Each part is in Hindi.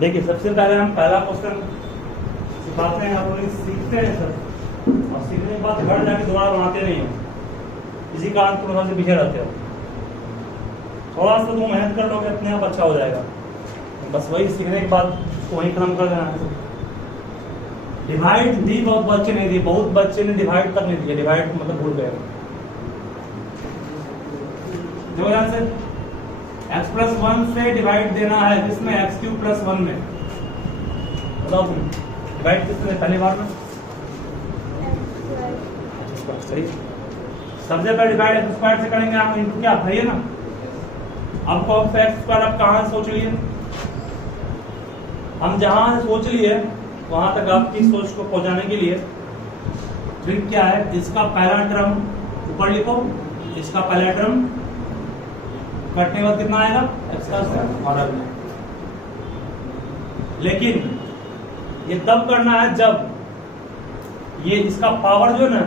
देखिए सबसे पहले हम पहला क्वेश्चन सिखाते हैं, आप लोग सीखते हैं सर, और सीखने के बाद घर जाके दोबारा बनाते नहीं हो, इसी कारण तुम वहां से पीछे रहते हो। थोड़ा सा तुम मेहनत कर लोगे अपने आप अच्छा हो जाएगा, बस वही सीखने के बाद उसको वहीं खत्म कर देना है। डिवाइड दी बहुत बच्चे नहीं दिए, बहुत बच्चे ने डिवाइड तक नहीं दिया, डिवाइड मतलब भूल गए। देखो ध्यान से, x+1 से डिवाइड देना है किसमें, x3+1 में। बताओ तुम डिवाइड किसने पहली बार में, सही। सबसे पहले डिवाइड x स्क्वायर से करेंगे आप, इनटू क्या है ये ना। अब को x स्क्वायर आप कहां से सोच लिए, हम जहां से सोच लिए वहां तक आपकी सोच को पहुंचाने के लिए ट्रिक क्या है, इसका पहला टर्म ऊपर लिखो, इसका पहला टर्म कटने के बाद कितना आएगा x का स्क्वायर। लेकिन ये तब करना है जब ये इसका पावर जो है ना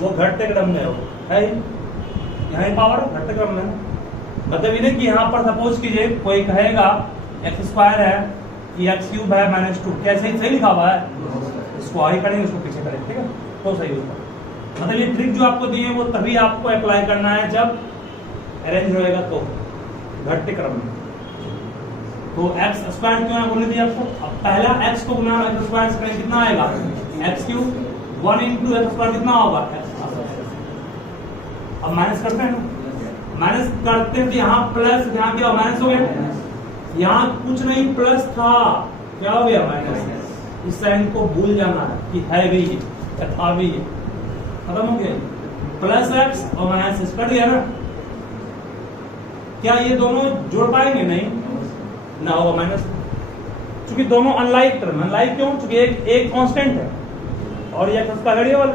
वो घटते क्रम में हो, है यहाँ पावर घटते क्रम में। मतलब ये नहीं कि यहाँ पर सपोज कीजिए कोई कहेगा x स्क्वायर है कि x³ है -2, क्या सही लिखा हुआ है, इसको आगे करेंगे उसको पीछे करेंगे, ठीक है, तो सही होगा। मतलब ये ट्रिक जो आपको दी है वो तभी आपको अप्लाई करना है जब अरेंज होएगा, तो घटते क्रम में। तो x स्क्वायर क्यों है बोलने दी आपको। अब पहला x को गुना x स्क्वायर से करें कितना आएगा, x³ 1 × x स्क्वायर कितना होगा, अब माइनस करते हैं ना, माइनस करते हैं तो यहाँ प्लस, यहाँ क्या माइनस हो गया, यहाँ कुछ नहीं प्लस था, क्या हो गया माइनस। इस साइन को भूल जाना है कि है भी ये या था भी ये, खत्म हो गया। प्लस x और माइनस कट गया ना। क्या ये दोनों जोड़ पाएंगे, नहीं ना होगा माइनस, क्योंकि दोनों अनलाइक टर्म। अनलाइक क्यों, क्योंकि एक कांस्टेंट है और ये x का वेरिएबल।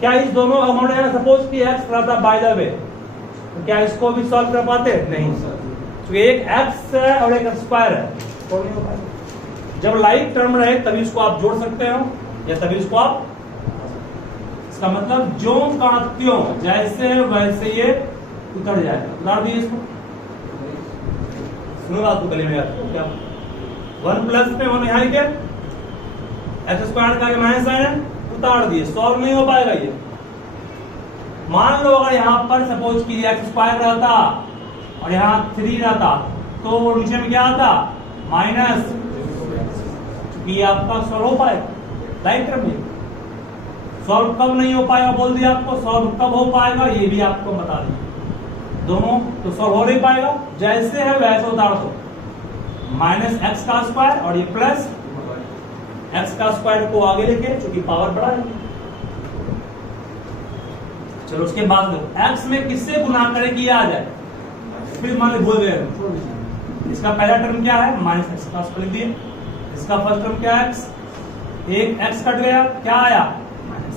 क्या इस दोनों अमाउंट सपोज कि x रहता बाय द वे, तो क्या इसको भी सॉल्व कर पाते, नहीं, क्योंकि एक x है और एक स्क्वायर है, तो नहीं हो पाएगा। जब लाइक टर्म रहे तभी इसको आप जोड़ सकते हो या तभी इसको आप, इसका मतलब जो का त्यों जैसे वैसे ये उतर जाएगा। उतार दिए इसको, सुनो बात को गले में यार, क्या 1 प्लस में 1 यहाँ लिखे, x स्क्वायर का माइनस आया, उतार दिए, सॉल्व नहीं हो पाएगा ये। मान लो अगर यहाँ पर सपोज की x स्क्वायर रहता और यहाँ 3 रहता, तो नीचे में क्या आता माइनस, क्योंकि आपका सॉल्व हो पाएगा राइट टर्म में। सॉल्व कब नहीं हो पाएगा बोल दिया आपको, सॉल्व कब हो पाएगा ये भी आपको बता दिया। दोनों तो सॉल्व हो नहीं पाएगा, जैसे है वैसे उतार दो, माइनस x का स्क्वायर और ये प्लस x का स्क्वायर को आगे लेके, चूंकि पावर बड़ा है। चलो उसके बाद x में किससे गुना करे कि आ जाए, फिर मान लो भूल गए, इसका पहला टर्म क्या है माइनस x का स्क्वायर लिख दिए, इसका फर्स्ट टर्म क्या है x, एक x कट गया, क्या आया माइनस।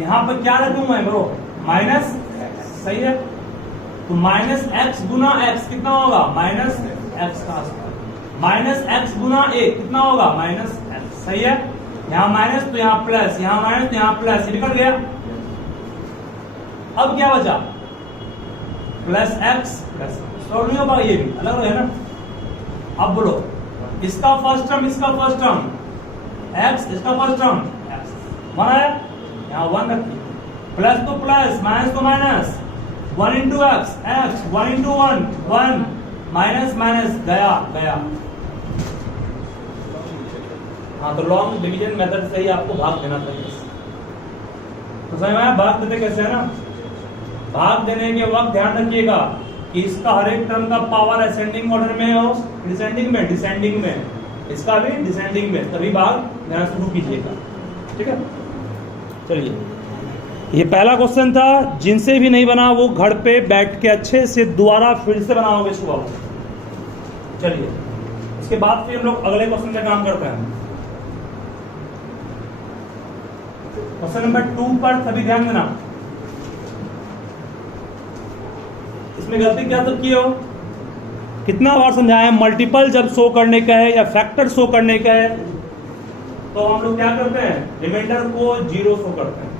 यहाँ पर क्या रखूंगा मैं ब्रो, माइनस, सही है। तो माइनस x गुना x कितना होगा, माइनस x का square, minus x Guna a कितना होगा, माइनस x, सही है। यहाँ माइनस तो यहाँ प्लस, यहाँ माइनस तो यहाँ प्लस, ये निकल गया। अब क्या बचा, प्लस x प्लस, सॉल्व नहीं होगा, ये भी अलग है ना। अब बोलो इसका फर्स्ट टर्म, इसका फर्स्ट टर्म x, इसका फर्स्ट टर्म x, 1 आया, यहाँ 1 रखिए, प्लस तो प्लस, माइनस तो minus, 1 × x, x, 1 × 1, 1, minus minus गया गया। हाँ तो लॉन्ग डिवीजन मेथड से ही आपको भाग देना चाहिए। तो समझ में आया भाग देते कैसे है ना। भाग देने के वक्त ध्यान रखिएगा कि इसका हर एक टर्म का पावर असेंडिंग ऑर्डर में हो, डिसेंडिंग में, डिसेंडिंग में, इसका भी डिसेंडिंग में, तभी भाग देना शुरू कीजिएगा, ठीक है। चलिए ये पहला क्वेश्चन था, जिनसे भी नहीं बना वो घर पे बैठ के अच्छे से दोबारा फिर से बनाओगे इसको वापस। चलिए इसके बाद फिर हम लोग अगले क्वेश्चन का काम करते हैं। क्वेश्चन नंबर 2 पर सभी ध्यान देना। इसमें गलती क्या सब की हो, कितना बार समझाया, मल्टीपल जब शो करने का है या फैक्टर शो करने का है तो हम लोग क्या करते हैं, रिमाइंडर को 0 शो करते हैं,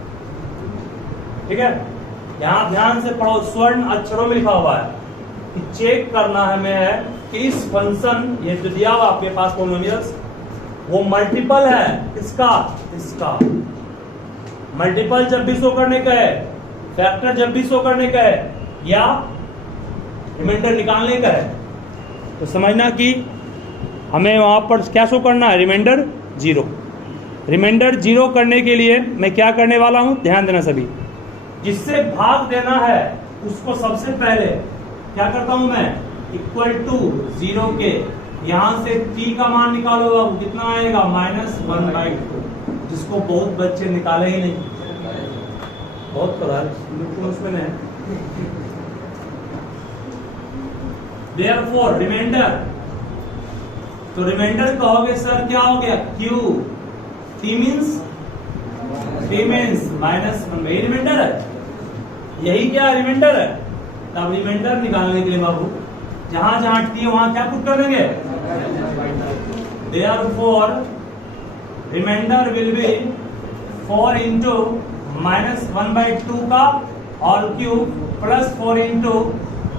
ठीक है। यहाँ ध्यान से पढ़ो, स्वर्ण अक्षरों में लिखा हुआ है कि चेक करना है हमें कि इस फंक्शन ये जो दिया हुआ आपके पास पॉलिनोमियल्स वो मल्टीपल है किसका, इसका। मल्टीपल जब भी शो करने का है, फैक्टर जब भी शो करने का है, या रिमाइंडर निकालने का है, तो समझना कि हमें वहां पर क्या शो करना है, रिमाइंडर 0। रिमाइंडर 0 करने के लिए मैं क्या करने वाला हूं, ध्यान देना सभी। जिससे भाग देना है उसको सबसे पहले क्या करता हूं मैं, इक्वल टू 0 के यहां से t का मान निकालो, अब कितना आएगा, -1/2, जिसको बहुत बच्चे निकाले ही नहीं, बहुत पता उसमें नहीं। Therefore रिमाइंडर, तो रिमाइंडर कहोगे सर क्या हो गया, q, t मीन्स -1, यही रिमाइंडर है, यही क्या रिमाइंडर है। तब रिमाइंडर निकालने के लिए बाबू जहां जहां टी है वहां क्या पुट कर देंगे, Therefore remainder will be 4 into -1/2 का होल क्यूब प्लस 4 into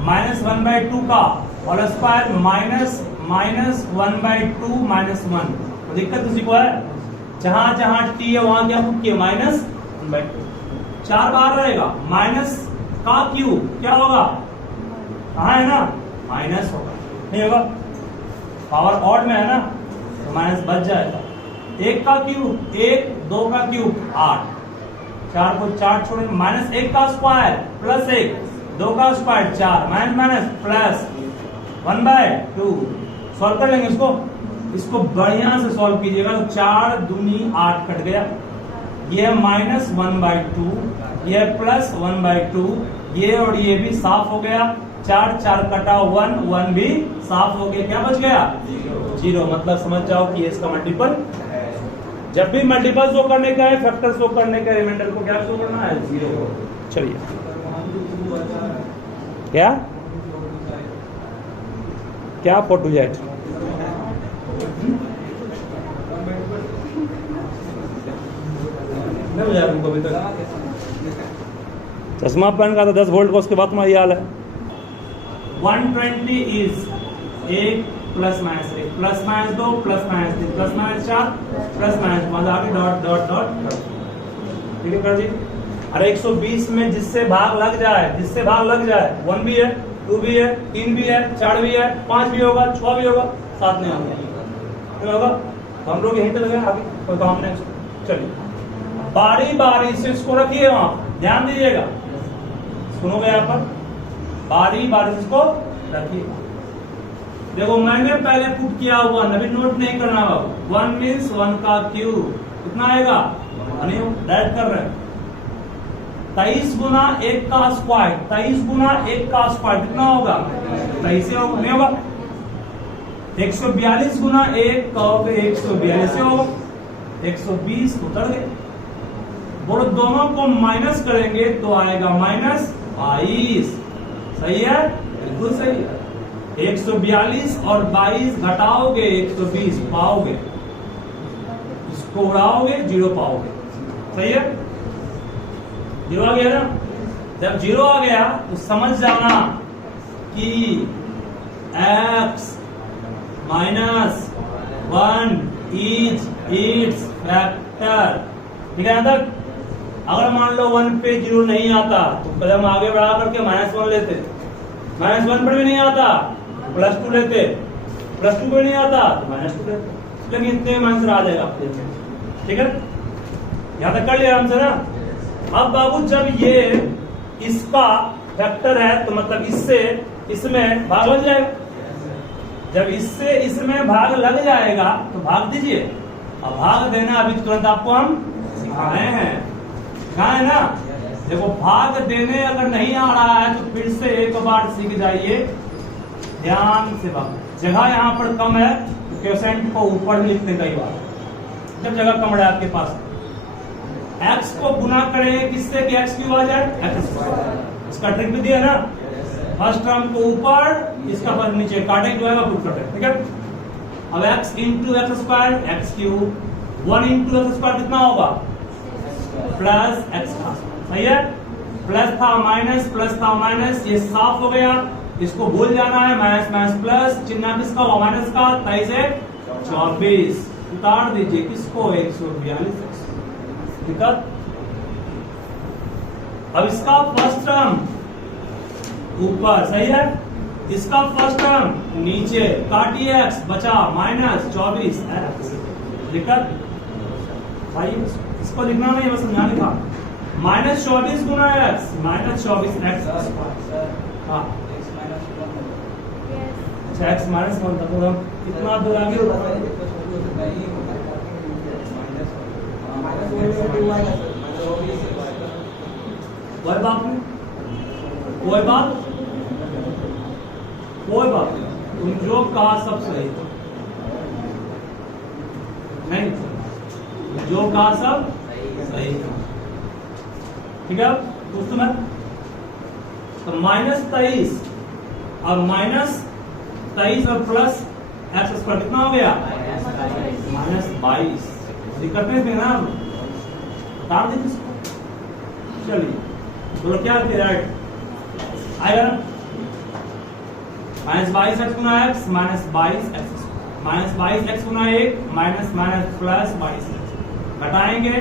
-1/2 का होल स्क्वायर माइनस -1/2 -1। तो दिक्कत उसी को है, जहां जहां टी है वहां क्या पुट किया, -1/2, 4 बार रहेगा, माइनस का क्यूब क्या होगा, कहां है ना, माइनस होगा, नहीं होगा, पावर ऑड में है ना, तो माइनस बच जाएगा। 1 का क्यूब 1, 2 का क्यूब 8, 4 को 4 छोड़े, -1 का स्क्वायर प्लस 1, 2 का square 4, minus minus plus 1/2। Solve कर लेंगे इसको बढ़िया से सॉल्व कीजिएगा, तो 4 दूनी 8 कट गया, ये है -1/2, ये प्लस 1/2, ये और ये भी साफ हो गया, 4 4 कटा 1, 1 भी साफ हो गया, क्या बच गया, 0। मतलब समझ जाओ कि इसका मल्टीपल, जब भी मल्टीपल शो करने का है, फैक्टर शो करने का, रिमाइंडर को क्या शो करना है, 0। चलिए क्या 4/2 अभी तक चश्मा पहन का था 10 वोल्ट का, उसके बाद तुम्हारा हाल है। 120 is 1 plus minus 1 plus minus 2 plus minus 3 plus minus 4 plus minus 5 आगे डॉट डॉट डॉट, ठीक है कर जी। अरे 120 में जिससे भाग लग जाए, 1 भी है, 2 भी है, 3 भी है, 4 भी है, 5 भी होगा, 6 भी होगा, 7 नहीं होगा, तो हम लोग यहीं पे लगे आगे कोई काम नहीं। चलिए बारी बारी से इसको रखिए, वहां ध्यान दीजिएगा, सुनोगे यहाँ पर, बारी बारी से इसको रखिए। देखो मैंने पहले पुट किया 1, अभी नोट नहीं करना, 1 मीन्स 1 का क्यूब कितना आएगा, डायरेक्ट कर रहे हैं, 23 गुना 1 का स्क्वायर, 23 गुना 1 का स्क्वायर कितना होगा, 23 होगा, नहीं होगा। 142 गुना 1 का 142 होगा, 120 उतर गए, बोलो दोनों को माइनस करेंगे तो आएगा -22, सही है, बिल्कुल सही है। 142 और 22 घटाओगे 120 पाओगे, इसको उड़ाओगे 0 पाओगे, सही है, 0 आ गया ना। जब 0 आ गया तो समझ जाना कि x -1 इज इट्स फैक्टर, ठीक है। अंदर अगर मान लो 1 पे 0 नहीं आता तो कदम आगे बढ़ा करके -1 लेते, -1 पर भी नहीं आता +2 लेते, +2 पे नहीं आता तो -2 लेते, लेकिन इतने में आंसर आ जाएगा आपके, ठीक है। यहां तक कर लिया आराम से ना। अब बाबू जब ये इसका फैक्टर है तो मतलब इससे इसमें भाग लग जाएगा, जब इससे इसमें भाग लग जाएगा तो भाग दीजिए। अब भाग देना अभी तुरंत आपको हम सिखाए हैं, सिखाए ना। देखो भाग देने अगर नहीं आ रहा है तो फिर से एक बार सीख जाइए, ध्यान से भाग। जगह यहाँ पर कम है तो क्वोशिएंट को ऊपर भी लिखते कई बार, जब जगह कम है आपके पास। x को गुना करें किससे कि x क्यों आ जाए, x, इसका ट्रिक भी दिया ना, फर्स्ट टर्म को ऊपर इसका पर नीचे काटेंगे जो है प्रूफ करते हैं, ठीक है। अब x into x square x cube, 1 into x square कितना होगा प्लस एक्स, सही है। प्लस था माइनस, प्लस था माइनस, ये साफ हो गया, इसको भूल जाना है, माइनस माइनस प्लस, चिन्ह किसका हुआ माइनस का, 23 है 24, उतार दीजिए किसको 142 दिक्कत। अब इसका फर्स्ट टर्म ऊपर सही है, इसका फर्स्ट टर्म नीचे, काटिए x बचा माइनस 24 दिक्कत भाई, इसको लिखना नहीं बस समझाने का, माइनस 24 गुना x माइनस 24 x, हाँ अच्छा x माइनस वन था तो कितना दूर आगे, कोई बात नहीं, कोई बात तुम जो कहा सब सही नहीं, जो कहा सब सही, ठीक है। दोस्तों मैं तो माइनस 23 और माइनस 23 और प्लस एक्स स्क्वायर कितना हो गया माइनस 22, दिक्कत नहीं थी ना, बता दीजिए इसको। चलिए बोलो क्या राइट आएगा ना, माइनस 22 एक्स गुना x minus 22 x, minus 22 x गुना 1 माइनस माइनस प्लस 22 घटाएंगे,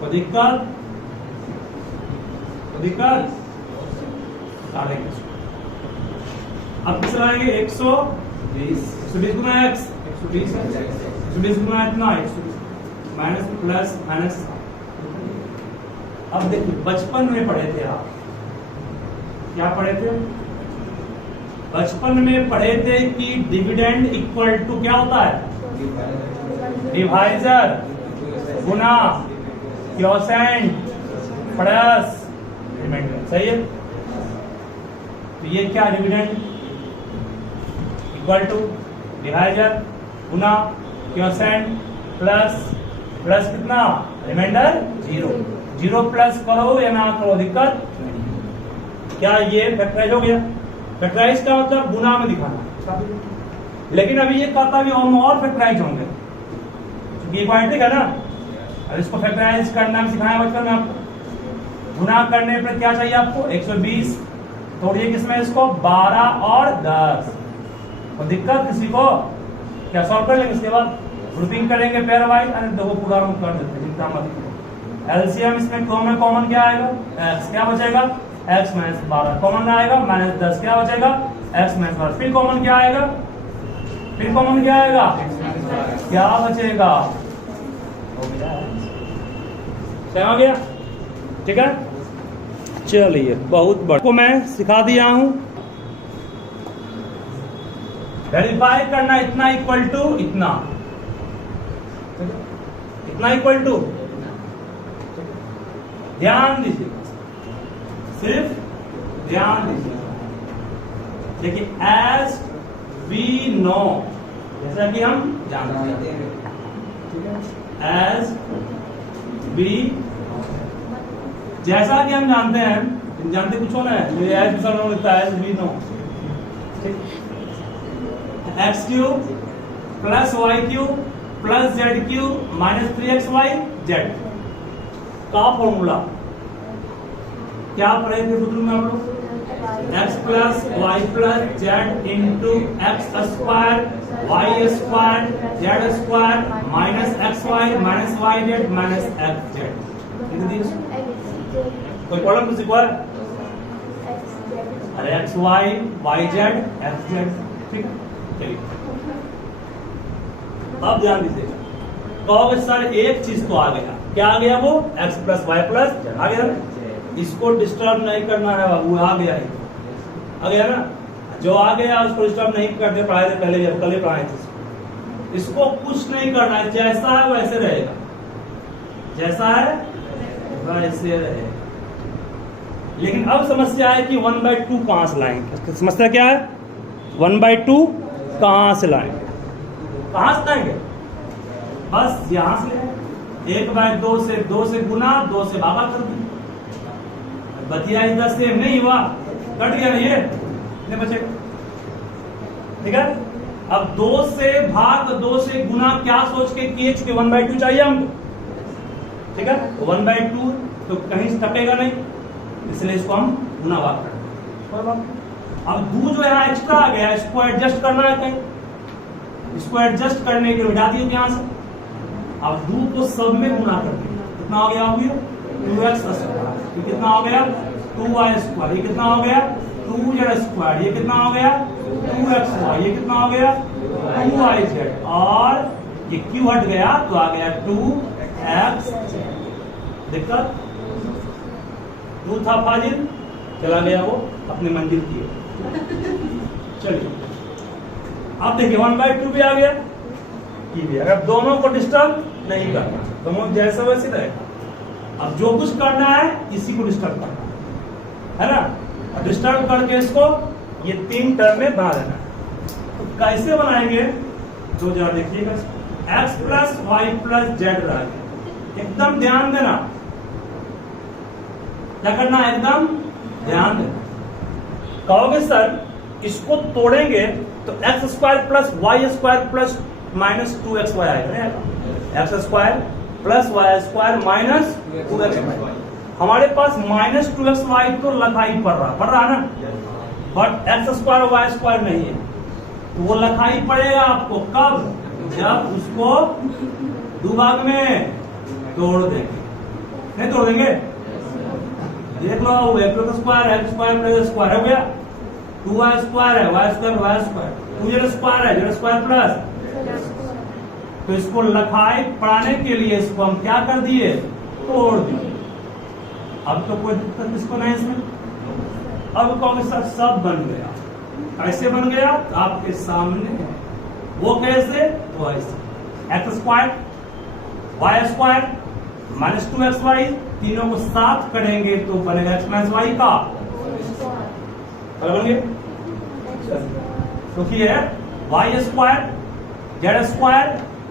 कोई दिक्कत, अब किस लाएंगे 120 गुना एक्स 120 गुना इतना 120 माइनस प्लस माइनस। अब देखिए बचपन में पढ़े थे आप, क्या पढ़े थे, बचपन में पढ़े थे कि डिविडेंड इक्वल टू क्या होता है, डिवाइजर गुना क्वोशेंट प्लस रिमाइंडर, सही है। तो ये क्या डिविडेंड इक्वल टू डिवाइजर गुना क्वोशेंट प्लस कितना रिमाइंडर 0 प्लस करो या ना करो दिक्कत, क्या ये फैक्टराइज हो गया, फैक्टराइज का मतलब गुना में दिखाना, लेकिन अभी ये कहता भी हम और फैक्टराइज होंगे क्योंकि ये क्वांटिक है ना, अब इसको फैक्टराइज करना भी सिखाया बचपन में आपको। गुना करने पर क्या चाहिए आपको 120, तोड़िए किसमें इसको 12 और 10, तो दिक्कत किसी को क्या सॉल्व कर लेंगे, इसके बाद ग्रुपिंग करेंगे पेयर वाइज, अरे देखो पूरा हम कर देते हैं चिंता मत। एलसीएम इसमें कॉमन क्या आएगा x, क्या बचेगा x माइनस 12 कॉमन आएगा, माइनस 10 क्या बचेगा x माइनस 12, फिर कॉमन क्या आएगा, क्या बचेगा, सही हो गया, ठीक है। चलिए बहुत बड़ा को मैं सिखा दिया हूं, वेरीफाई करना इतना इक्वल टू इतना, इतना इक्वल टू, ध्यान दीजिए, सिर्फ ध्यान दीजिए, देखिए एज वी नो, जैसा कि हम जानते हैं, एज वी, जैसा कि हम जानते हैं, जानते कुछ होना है, एज लिखता है as we know, x cube plus y cube plus z cube minus 3xy z का फॉर्मूला क्या पढ़े थे सूत्र में आप लोग, x plus y plus z into x square y square z square minus x y minus y z minus x z, कोई प्रॉब्लम किसी को है, अरे x y y z x z, ठीक है। चलिए अब ध्यान दीजिएगा, कहोगे सर एक चीज तो आ गया, क्या आ गया वो x प्लस वाई प्लस आ गया, इसको डिस्टर्ब नहीं करना है बाबू, आ गया ना, जो आ गया उसको डिस्टर्ब नहीं करते, पढ़ाए थे पहले, कल ही पढ़ाए थे, इसको कुछ नहीं करना है, जैसा है वैसे रहेगा, जैसा है वैसे रहेगा। लेकिन अब समस्या है कि 1/2 कहां से लाएंगे, समस्या क्या है 1/2 कहां से लाएंगे, कहां से लाएंगे, बस यहां से 1/2 से 2 से गुना 2 से भागा कर दी, बतिया इधर से नहीं हुआ, कट गया ना ये, कितने बचे, ठीक है। अब 2 से भाग 2 से गुना क्या सोच के किए, चुके 1/2 चाहिए हमको, ठीक है, 1/2 तो कहीं से टपेगा नहीं, इसलिए इसको हम गुना भाग कर देंगे, कोई बात नहीं। अब दू जो यहाँ एक्स्ट्रा आ गया इसको एडजस्ट करना है कहीं, इसको एडजस्ट करने के लिए मिटा दिए यहाँ से। अब दू को सब में गुना कर देंगे, कितना हो गया, हो गया 2x स्क्वायर, ये कितना हो गया 2y स्क्वायर, ये कितना हो गया 2z स्क्वायर, ये कितना हो गया 2xy, ये कितना हो गया 2yz, और ये क्यों हट गया तो आ गया 2x। दिक्कत, दू था फाजिल, चला गया वो अपनी मंजिल की ओर। चलिए अब देखिए 1/2 भी आ गया, ये भी। अगर दोनों को डिस्टर्ब नहीं करना, दोनों जैसा वैसे रहेगा। अब जो कुछ करना है इसी को डिस्टर्ब करना है ना, डिस्टर्ब करके इसको ये 3 टर्म में बना देना है। तो कैसे बनाएंगे तो जरा देखिएगा, x plus y plus z रहा है, एकदम ध्यान देना, क्या करना है, एकदम ध्यान देना। कहोगे सर इसको तोड़ेंगे तो x square plus y square plus minus 2xy आएगा, x square plus y square minus 2xy। हमारे पास माइनस 2xy तो लखाई पड़ रहा है ना, but x square y square नहीं है, तो वो लखाई पड़ेगा आपको कब, जब उसको दो भाग में तोड़ देंगे। नहीं तोड़ देंगे, देख लो, एक्स स्क्वायर प्लस स्क्वायर हो गया, 2y स्क्वायर है, y स्क्वायर 2z स्क्वायर है, z स्क्वायर प्लस। तो इसको लखाई पढ़ाने के लिए इसको हम क्या कर दिए, तोड़ दिए। अब तो कोई दिक्कत इसको नहीं इसमें। अब कौन सा सब बन गया, कैसे बन गया आपके सामने है, वो कैसे, वो ऐसे x square y square minus 2xy, तीनों को साथ करेंगे तो बनेगा एक्स माइनस वाई का बन गया। क्योंकि है y square z square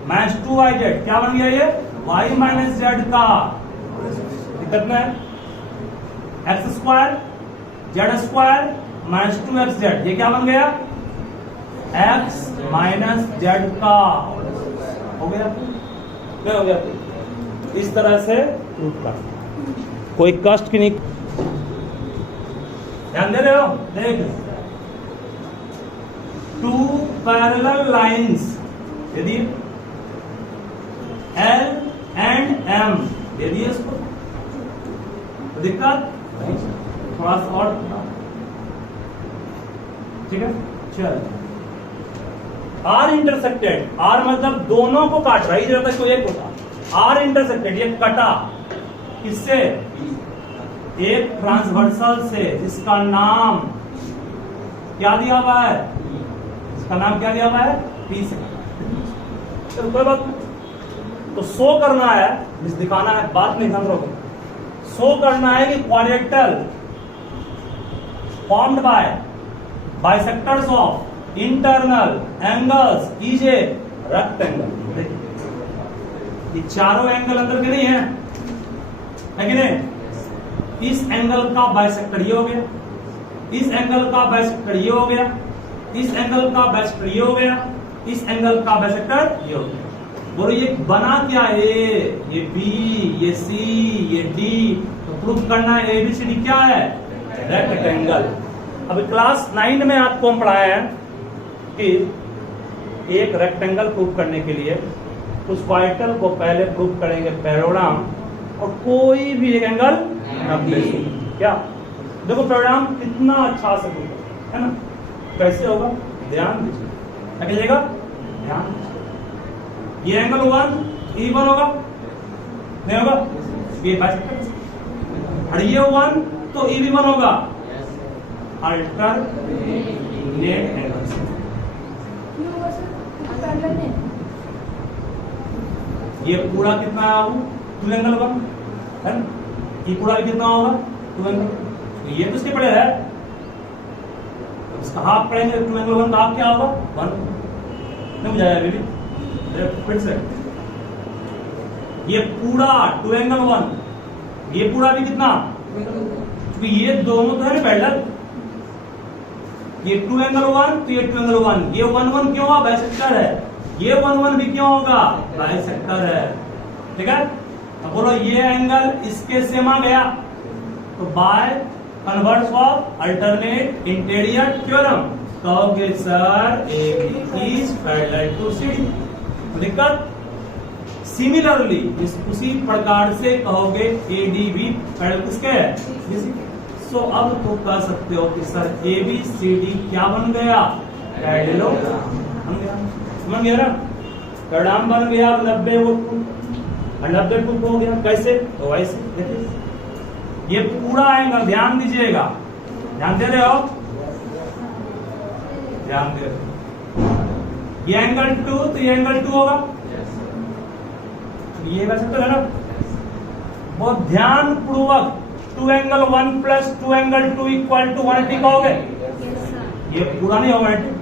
minus 2yz, क्या बन गया ये y माइनस जेड का, दिक्कत में है। X square z square minus 2xz, ये क्या बन गया x माइनस जेड का, हो गया नहीं हो गया। इस तरह से प्रूफ कर, कोई कष्ट की नहीं, ध्यान दे रहे हो। देख, 2 पैरेलल लाइंस यदि L एंड M दे दिए इसको, तो दिक्कत थोड़ा सा और, ठीक है। चल, R इंटरसेक्टेड, R मतलब दोनों को काट रहा है, इधर तक कोई एक होता, R इंटरसेक्टेड ये कटा किससे, एक ट्रांसवर्सल से, जिसका नाम क्या दिया हुआ है, इसका नाम क्या दिया हुआ है, P से। तो कोई बात नहीं, तो शो करना है, दिखाना है, बात नहीं समझ रहे, शो करना है कि quadrilateral formed by bisectors of internal angles is a rectangle. ये चारों एंगल अंदर के नहीं है कि नहीं, इस एंगल का बाइसेक्टर ये हो गया, इस एंगल का बाइसेक्टर ये हो गया, इस एंगल का बाइसेक्टर ये हो गया, इस एंगल का बाइसेक्टर ये हो गया। बोलो ये बना क्या है, ये बी, ये सी, ये डी, तो प्रूफ करना है एबीसीडी क्या है, रेक्टेंगल। अभी क्लास 9 में आपको हम पढ़ाया है कि एक रेक्टेंगल प्रूफ करने के लिए उस क्वाड्रेटल को पहले प्रूफ करेंगे पैरोग्राम, और कोई भी एक एंगल क्या, देखो पैरोग्राम कितना अच्छा से प्रूफ है ना, कैसे होगा ध्यान दीजिए, क्या कीजिएगा ध्यान। ये एंगल 1 E1 होगा, नहीं होगा, ये बाइसेक्टर, और ये 1 तो EB1 होगा, अल्टरनेट एंगल। ये पूरा कितना है, 2 एंगल होगा, है ना, ये पूरा भी कितना होगा 2 एंगल, तो ये तो इसके पड़े है, तो इसका हाफ पढ़ेंगे, 2 एंगल 1 का हाफ क्या होगा 1, नहीं बुझाया बेबी, फिर से ये पूरा 2 एंगल 1, ये पूरा भी कितना, क्योंकि ये दोनों तो है ना पैरेलल, ये 2 एंगल 1 तो ये 2 एंगल 1, ये 1 1 क्यों हुआ, बाइसेक्टर है, ये 1 1 भी क्यों होगा, बाइसेक्टर है, ठीक है। अब बोलो ये एंगल इसके सेम आ गया, तो by converse of alternate interior theorem. कहोगे sir AB is parallel to CD, दिक्कत। सिमिलरली उसी प्रकार से कहोगे AD भी पैरेलल किसके है। सो अब तो कह सकते हो कि सर ABCD क्या बन गया, पैरेलल बन गया। समझ गया ना, पैराडाम बन गया 90 वो 90 टूट हो गया। कैसे, तो वैसे देखिए ये पूरा एंगल, ध्यान दीजिएगा, ध्यान दे रहे हो, ध्यान दे रहे हो। ये एंगल 2 तो ये एंगल 2 होगा, ये वैसे तो है ना। बहुत ध्यान पूर्वक 2 angle 1 plus 2 angle 2 equal to 180 कहोगे, ये पूरा नहीं होगा 180।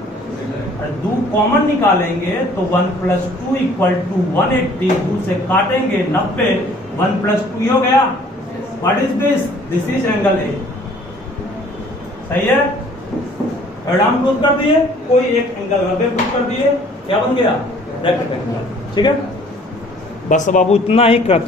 दो कॉमन निकालेंगे तो 1 प्लस 2 इक्वल टू 180, 2 से काटेंगे 90, 1 प्लस 2 हो गया। What is this, this is angle A. सही है, पैराडाम प्रूव कर दिए, कोई एक एंगल 90 प्रूव कर दिए, क्या बन गया, रेक्टेंगल। ठीक है, बस बाबू इतना ही कर।